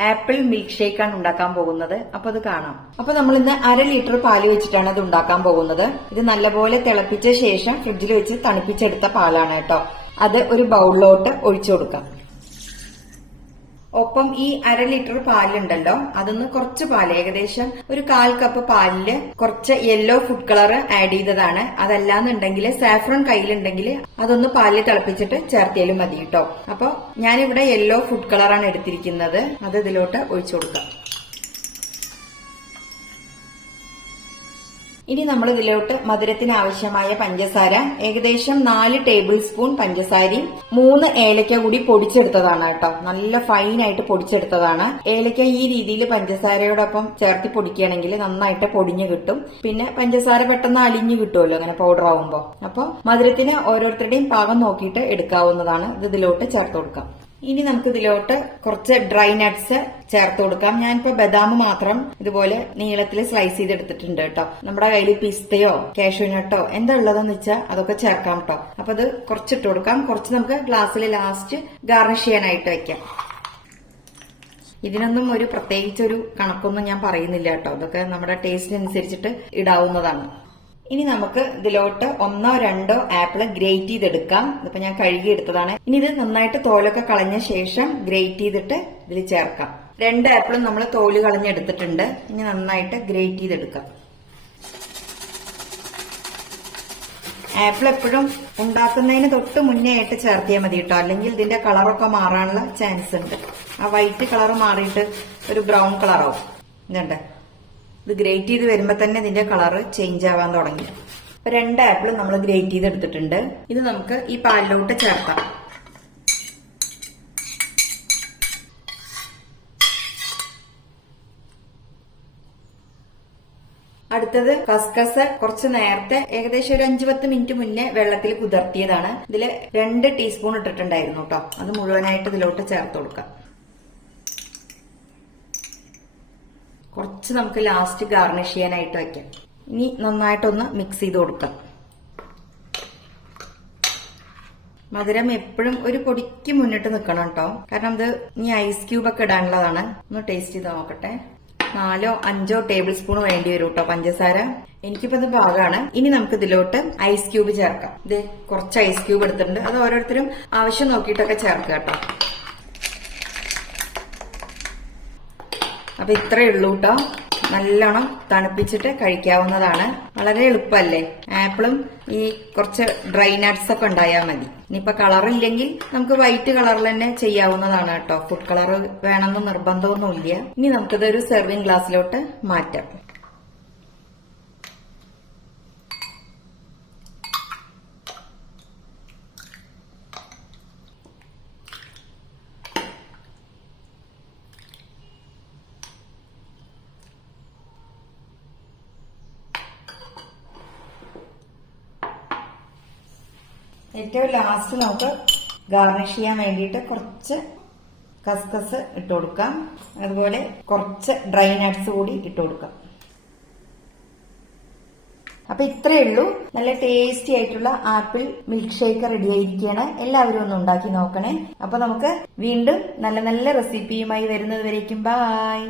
Apple milk shake ആണ് ഉണ്ടാക്കാൻ പോകുന്നത്. അപ്പൊ അത് കാണാം. അപ്പൊ നമ്മൾ ഇന്ന് അര ലിറ്റർ പാൽ വെച്ചിട്ടാണ് ഇത് ഉണ്ടാക്കാൻ പോകുന്നത്. ഇത് നല്ലപോലെ തിളപ്പിച്ച ശേഷം ഫ്രിഡ്ജിൽ വെച്ച് തണുപ്പിച്ചെടുത്ത പാലാണ് കേട്ടോ. അത് ഒരു ബൗളിലോട്ട് ഒഴിച്ചു കൊടുക്കാം. ഒപ്പം ഈ അര ലിറ്റർ പാലുണ്ടല്ലോ അതൊന്ന് കുറച്ച് പാൽ. ഏകദേശം ഒരു കാൽ കപ്പ് പാലിൽ കുറച്ച് യെല്ലോ ഫുഡ് കളർ ആഡ് ചെയ്തതാണ്. അതല്ലാന്നുണ്ടെങ്കിൽ സാഫ്രോൺ കയ്യിലുണ്ടെങ്കിൽ അതൊന്ന് പാലിൽ തിളപ്പിച്ചിട്ട് ചേർത്തിയാലും മതി കേട്ടോ അപ്പൊ ഞാനിവിടെ യെല്ലോ ഫുഡ് കളറാണ് എടുത്തിരിക്കുന്നത്. അത് ഇതിലോട്ട് ഒഴിച്ചു കൊടുക്കാം. ഇനി നമ്മൾ ഇതിലോട്ട് മധുരത്തിന് ആവശ്യമായ പഞ്ചസാര ഏകദേശം നാല് ടേബിൾ സ്പൂൺ പഞ്ചസാരയും മൂന്ന് ഏലക്ക കൂടി പൊടിച്ചെടുത്തതാണ് കേട്ടോ. നല്ല ഫൈൻ ആയിട്ട് പൊടിച്ചെടുത്തതാണ്. ഏലക്ക ഈ രീതിയിൽ പഞ്ചസാരയോടൊപ്പം ചേർത്തി പൊടിക്കുകയാണെങ്കിൽ നന്നായിട്ട് പൊടിഞ്ഞു കിട്ടും. പിന്നെ പഞ്ചസാര പെട്ടെന്ന് അലിഞ്ഞു കിട്ടുമല്ലോ അങ്ങനെ പൗഡർ ആവുമ്പോൾ അപ്പോൾ മധുരത്തിന് ഓരോരുത്തരുടെയും പാകം നോക്കിയിട്ട് എടുക്കാവുന്നതാണ്. ഇത് ഇതിലോട്ട് ചേർത്ത് കൊടുക്കാം. ഇനി നമുക്ക് ഇതിലോട്ട് കുറച്ച് ഡ്രൈ നട്ട്സ് ചേർത്ത് കൊടുക്കാം. ഞാനിപ്പോ ബദാം മാത്രം ഇതുപോലെ നീളത്തിൽ സ്ലൈസ് ചെയ്തെടുത്തിട്ടുണ്ട് കേട്ടോ. നമ്മുടെ കയ്യിൽ പിസ്തയോ കാഷ്യൂ നട്ടോ എന്താ ഉള്ളതെന്ന് വെച്ചാൽ അതൊക്കെ ചേർക്കാം കേട്ടോ. അപ്പൊ അത് കുറച്ചിട്ട് കൊടുക്കാം. കുറച്ച് നമുക്ക് ഗ്ലാസ്സിൽ ലാസ്റ്റ് ഗാർണിഷ് ചെയ്യാനായിട്ട് വെക്കാം. ഇതിനൊന്നും ഒരു പ്രത്യേകിച്ചൊരു കണക്കൊന്നും ഞാൻ പറയുന്നില്ല കേട്ടോ. അതൊക്കെ നമ്മുടെ ടേസ്റ്റിനനുസരിച്ചിട്ട് ഇടാവുന്നതാണ്. ഇനി നമുക്ക് ഇതിലോട്ട് ഒന്നോ രണ്ടോ ആപ്പിൾ ഗ്രേറ്റ് ചെയ്തെടുക്കാം. ഇതിപ്പോ ഞാൻ കഴുകി എടുത്തതാണ് ഇനി ഇത് നന്നായിട്ട് തോലൊക്കെ കളഞ്ഞ ശേഷം ഗ്രേറ്റ് ചെയ്തിട്ട് ഇതിൽ ചേർക്കാം. രണ്ട് ആപ്പിളും നമ്മൾ തോൽ കളഞ്ഞെടുത്തിട്ടുണ്ട്. ഇനി നന്നായിട്ട് ഗ്രേറ്റ് ചെയ്തെടുക്കാം. ആപ്പിൾ എപ്പോഴും ഉണ്ടാക്കുന്നതിന് തൊട്ട് മുന്നേ ആയിട്ട് ചേർത്തിയാൽ മതി കേട്ടോ. അല്ലെങ്കിൽ ഇതിന്റെ കളറൊക്കെ മാറാനുള്ള ചാൻസ് ഉണ്ട്. ആ വൈറ്റ് കളർ മാറിയിട്ട് ഒരു ബ്രൗൺ കളറാവും. ഇതുണ്ട്. ഇത് ഗ്രേറ്റ് ചെയ്ത് വരുമ്പോ തന്നെ ഇതിന്റെ കളർ ചേഞ്ച് ആവാൻ തുടങ്ങി. അപ്പൊ രണ്ട് ആപ്പിൾ നമ്മൾ ഗ്രേറ്റ് ചെയ്ത് എടുത്തിട്ടുണ്ട് ഇത് നമുക്ക് ഈ പാലിലോട്ട് ചേർക്കാം. അടുത്തത് കസ്കസ്. കുറച്ച് നേരത്തെ ഏകദേശം ഒരു അഞ്ചു പത്ത് മിനിറ്റ് മുന്നേ വെള്ളത്തിൽ കുതിർത്തിയതാണ്. ഇതിൽ രണ്ട് ടീസ്പൂൺ ഇട്ടിട്ടുണ്ടായിരുന്നു കേട്ടോ. അത് മുഴുവനായിട്ട് ഇതിലോട്ട് ചേർത്ത് കൊടുക്കാം. കുറച്ച് നമുക്ക് ലാസ്റ്റ് ഗാർണിഷ് ചെയ്യാനായിട്ട് വെക്കാം. ഇനി നന്നായിട്ടൊന്ന് മിക്സ് ചെയ്ത് കൊടുക്കാം. മധുരം എപ്പോഴും ഒരു പൊടിക്ക് മുന്നിട്ട് നിൽക്കണം കേട്ടോ കാരണം ഇത് ഇനി ഐസ് ക്യൂബ് ഒക്കെ ഇടാനുള്ളതാണ്. ഒന്ന് ടേസ്റ്റ് ചെയ്ത് നോക്കട്ടെ. നാലോ അഞ്ചോ ടേബിൾ സ്പൂൺ വേണ്ടി വരും കേട്ടോ പഞ്ചസാര. എനിക്കിപ്പോ ഇത് ഭാഗമാണ് ഇനി നമുക്ക് ഇതിലോട്ട് ഐസ് ക്യൂബ് ചേർക്കാം. ഇത് കുറച്ച് ഐസ് ക്യൂബ് എടുത്തിട്ടുണ്ട്. അത് ഓരോരുത്തരും ആവശ്യം നോക്കിയിട്ടൊക്കെ ചേർക്കുക കേട്ടോ അപ്പൊ ഇത്രേ ഉള്ളൂ കേട്ടോ നല്ലോണം തണുപ്പിച്ചിട്ട് കഴിക്കാവുന്നതാണ്. വളരെ എളുപ്പമല്ലേ ആപ്പിളും ഈ കുറച്ച് ഡ്രൈ നട്ട്സ് ഒക്കെ ഉണ്ടായാൽ മതി. ഇനിയിപ്പൊ കളറില്ലെങ്കിൽ നമുക്ക് വൈറ്റ് കളറിൽ തന്നെ ചെയ്യാവുന്നതാണ് കേട്ടോ ഫുഡ് കളർ വേണമെന്ന് നിർബന്ധമൊന്നുമില്ല. ഇനി നമുക്കിതൊരു സെർവിങ് ഗ്ലാസ്സിലോട്ട് മാറ്റാം. ഏറ്റവും ലാസ്റ്റ് നമുക്ക് ഗാർണിഷ് ചെയ്യാൻ വേണ്ടിയിട്ട് കുറച്ച് കസ്കസ് ഇട്ട് കൊടുക്കാം. അതുപോലെ കുറച്ച് ഡ്രൈ നട്ട്സ് കൂടി ഇട്ട് കൊടുക്കാം. അപ്പൊ ഇത്രയേ ഉള്ളൂ. നല്ല ടേസ്റ്റി ആയിട്ടുള്ള ആപ്പിൾ മിൽക്ക് ഷേക്ക് റെഡി ആയിരിക്കുകയാണ് എല്ലാവരും ഒന്ന് ഉണ്ടാക്കി നോക്കണേ. അപ്പൊ നമുക്ക് വീണ്ടും നല്ല നല്ല റെസിപ്പിയുമായി വരുന്നത് വരേക്കും. ബായ്